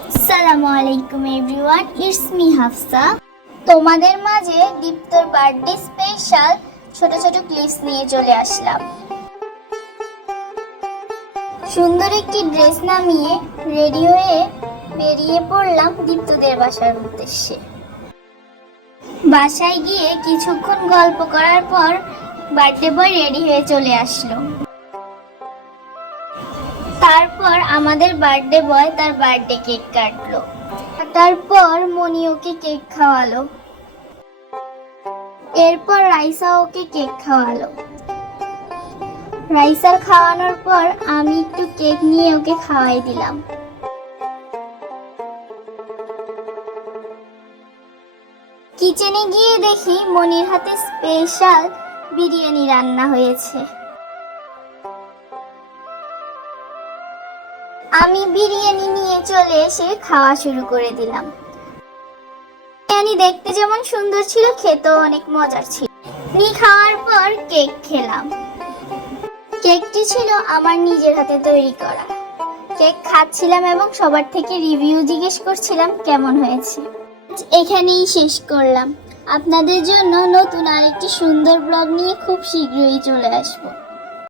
আসসালামু আলাইকুম everyone, it's me Hafsa. তোমাদের মাঝে দীপ্তর বার্থডে স্পেশাল ছোট ছোট ক্লিপস নিয়ে চলে আসলাম। সুন্দর একটি ড্রেস নামিয়ে রেডি হয়ে বেরিয়ে পড়লাম দীপ্তদের বাসার উদ্দেশ্যে। বাসায় গিয়ে কিছুক্ষণ গল্প করার পর বার্থডে বয় রেডি হয়ে চলে আসলো। তারপর আমাদের বার্থডে বয় তার বার্থডে কেক কাটলো। তারপর মনি ওকে কেক খাওয়ালো। এরপর রাইসা ওকে কেক খাওয়ালো। রাইসার খাওয়ানোর পর আমি একটু কেক নিয়ে ওকে খাওয়াই দিলাম। কিচেনে গিয়ে দেখি মনির হাতে স্পেশাল বিরিয়ানি রান্না হয়েছে। আমি বিরিয়ানি নিয়ে চলে এসে খাওয়া শুরু করে দিলাম। বিরিয়ানি দেখতে যেমন সুন্দর ছিল, খেতেও অনেক মজার ছিল। নি খাওয়ার পর কেক খেলাম। কেকটি ছিল আমার নিজের হাতে তৈরি করা। কেক খাচ্ছিলাম এবং সবার থেকে রিভিউ জিজ্ঞেস করছিলাম, কেমন হয়েছে? এখানেই শেষ করলাম। আপনাদের জন্য নতুন আরেকটি সুন্দর ব্লগ নিয়ে খুব শীঘ্রই চলে আসব।